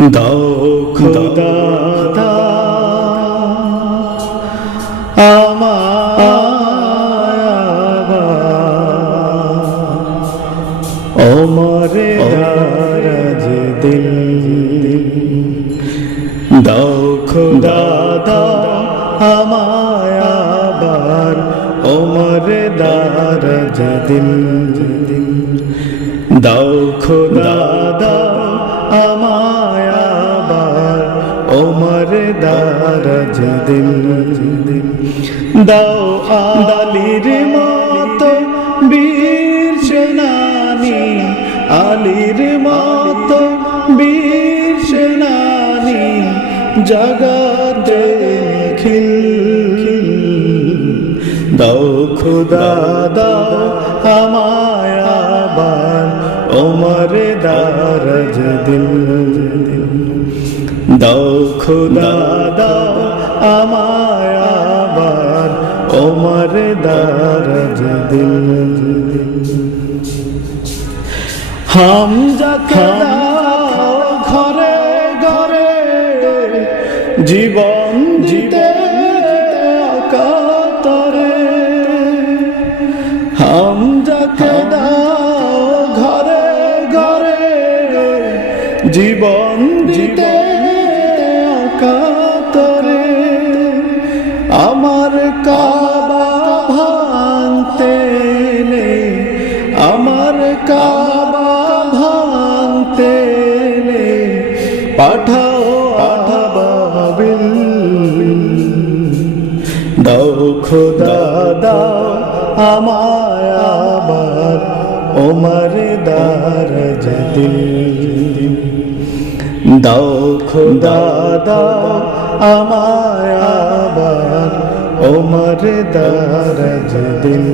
দাও খোদা আমারে দারাজ দিল। দাও খোদা দাও আমায় দারাজ দিল। দাও খোদা দিল দাও আলির মতো বীর সেনানি, আলির মতো বীর সেনানি, জগতে খিল। দাও খুদা, দাও আমায়। দাও খুদা, দাও আমায় আবার ওমর দারজ দিল। হাম দাও ঘরে ঘরে, জীবন জিতে কাতরে হাম দাও ঘরে ঘরে, জীবন দিতে কাতরে আমার কাবা ভাঙতে নে আমার কাবা ভাঙতে নে পাঠাও আবাবিল দাও খোদা, দাও আমায় আবার, ওমর দারজ দিল দাও খোদা, দাও আমায় আবার ওমর দারজ দিল।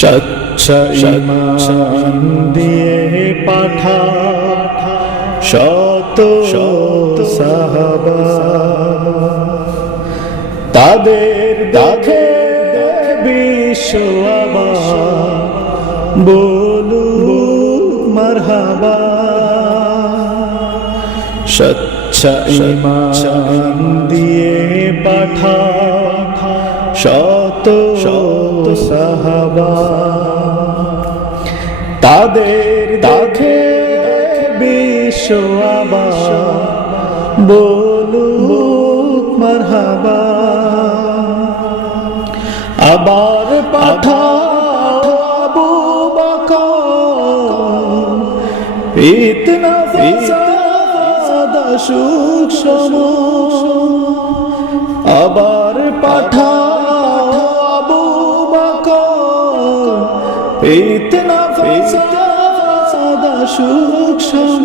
স্বচ্ছ ইমান দিয়ে পাঠা, শত শত সাহাবা, তাদের দেখে বিশ্ব আবার মারহাবা। ইমান দিয়ে পাঠা শত শত সাহাবা। তাদের দেখে বিশ্ব আবার বলু মারহাবা। আবার পাঠাও আবু বকর। ইতনা সুখ সম আবার পাঠাও আবু বকর। ইতনা সাদা সুখ সম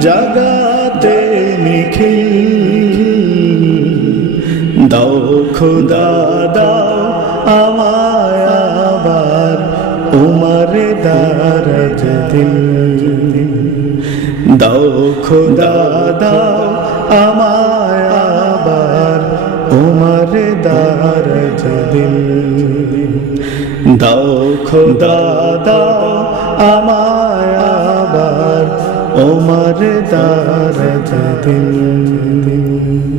জগাতে নিখিল। দাও খুদা, দাও আমায় আবার উমর দারজ দিল। দাও খুদা, দাও আমায় আবার উমর দারজ দিল। দাও খুদা, দাও আমায় আমার দারদ দিন